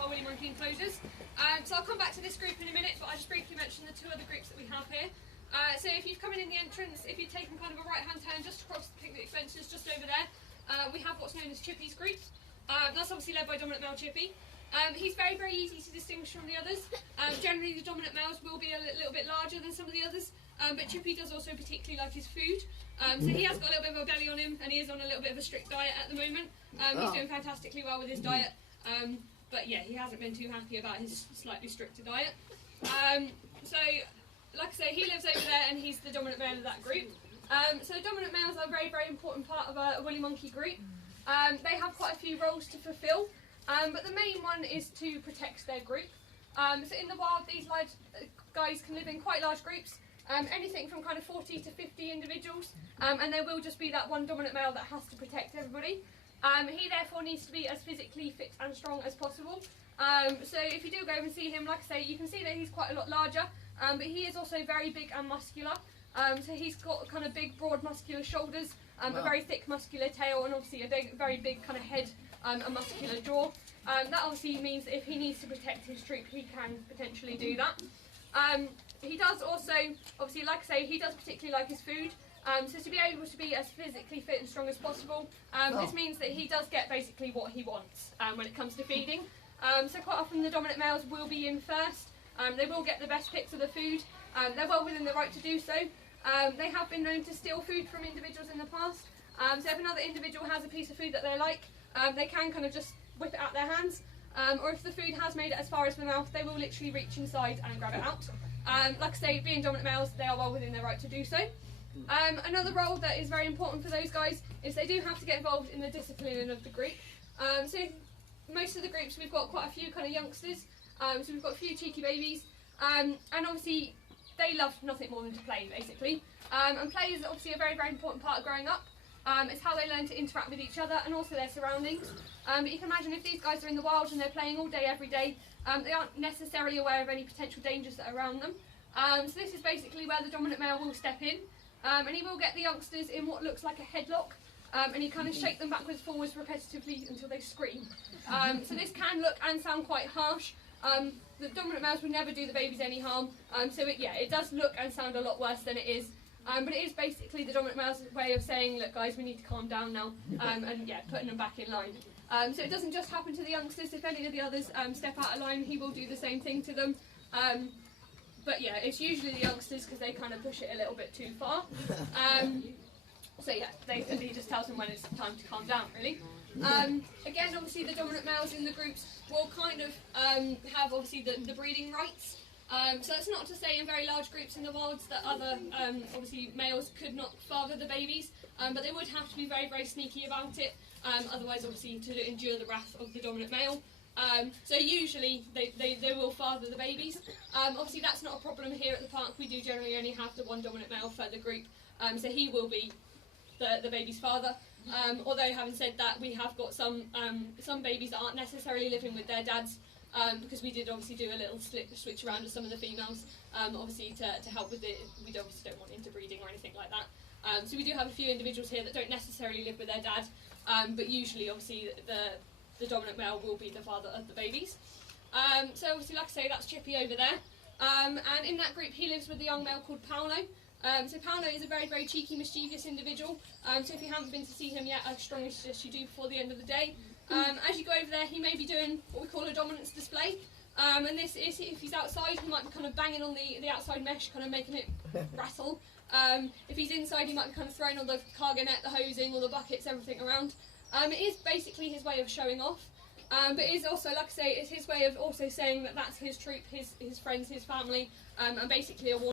our Woolly Monkey enclosures. So I'll come back to this group in a minute, but I'll just briefly mention the two other groups that we have here. So if you've come in the entrance, if you've taken kind of a right-hand turn just across the picnic benches just over there, we have what's known as Chippy's group. That's obviously led by dominant male Chippy. He's very, very easy to distinguish from the others. Generally the dominant males will be a little bit larger than some of the others, but Chippy does also particularly like his food. So he has got a little bit of a belly on him, and he is on a little bit of a strict diet at the moment. He's doing fantastically well with his diet, but yeah, he hasn't been too happy about his slightly stricter diet. So like I say, he lives over there and he's the dominant male of that group. So the dominant males are a very, very important part of a Woolly Monkey group. They have quite a few roles to fulfil, but the main one is to protect their group. So in the wild, these large guys can live in quite large groups, anything from kind of 40 to 50 individuals, and there will just be that one dominant male that has to protect everybody. He therefore needs to be as physically fit and strong as possible. So if you do go and see him, like I say, you can see that he's quite a lot larger, but he is also very big and muscular. So he's got kind of big, broad, muscular shoulders, a very thick, muscular tail, and obviously a very big kind of head, a muscular jaw. That obviously means that if he needs to protect his troop, he can potentially do that. He does also, obviously, like I say, he does particularly like his food. So to be able to be as physically fit and strong as possible, this means that he does get basically what he wants when it comes to feeding. So quite often the dominant males will be in first. They will get the best picks of the food. They're well within the right to do so. They have been known to steal food from individuals in the past. So if another individual has a piece of food that they like, they can kind of just whip it out their hands. Or if the food has made it as far as the mouth, they will literally reach inside and grab it out. Like I say, being dominant males, they are well within their right to do so. Another role that is very important for those guys is they do have to get involved in the disciplining of the group. So most of the groups, we've got quite a few kind of youngsters. So we've got a few cheeky babies, and obviously they love nothing more than to play, basically. And play is obviously a very, very important part of growing up. It's how they learn to interact with each other and also their surroundings. But you can imagine if these guys are in the wild and they're playing all day, every day, they aren't necessarily aware of any potential dangers that are around them. So this is basically where the dominant male will step in, and he will get the youngsters in what looks like a headlock, and he kind of shake them backwards, forwards repetitively until they scream. So this can look and sound quite harsh. The dominant males would never do the babies any harm, so it does look and sound a lot worse than it is. But it is basically the dominant male's way of saying, look guys, we need to calm down now, and putting them back in line. So it doesn't just happen to the youngsters. If any of the others step out of line, he will do the same thing to them. But yeah, it's usually the youngsters because they kind of push it a little bit too far. So yeah, he just tells them when it's time to calm down, really. Again, obviously the dominant males in the groups will kind of have obviously the breeding rights. So that's not to say in very large groups in the wilds that other obviously males could not father the babies, but they would have to be very, very sneaky about it, otherwise obviously to endure the wrath of the dominant male. So usually they will father the babies. Obviously that's not a problem here at the park. We do generally only have the one dominant male for the group, so he will be the baby's father. Although having said that, we have got some babies that aren't necessarily living with their dads, because we did obviously do a little switch around with some of the females, obviously to help with it. We obviously don't want interbreeding or anything like that. So we do have a few individuals here that don't necessarily live with their dad, but usually obviously the dominant male will be the father of the babies. So obviously, like I say, that's Chippy over there. And in that group he lives with a young male called Paolo. So Paolo is a very, very cheeky, mischievous individual. So if you haven't been to see him yet, I strongly suggest you do before the end of the day. As you go over there, he may be doing what we call a dominance display. And this is, if he's outside, he might be kind of banging on the outside mesh, kind of making it rattle. If he's inside, he might be kind of throwing all the cargo net, the hosing, all the buckets, everything around. It is basically his way of showing off. But it is also, like I say, it's his way of also saying that that's his troop, his friends, his family, and basically a warning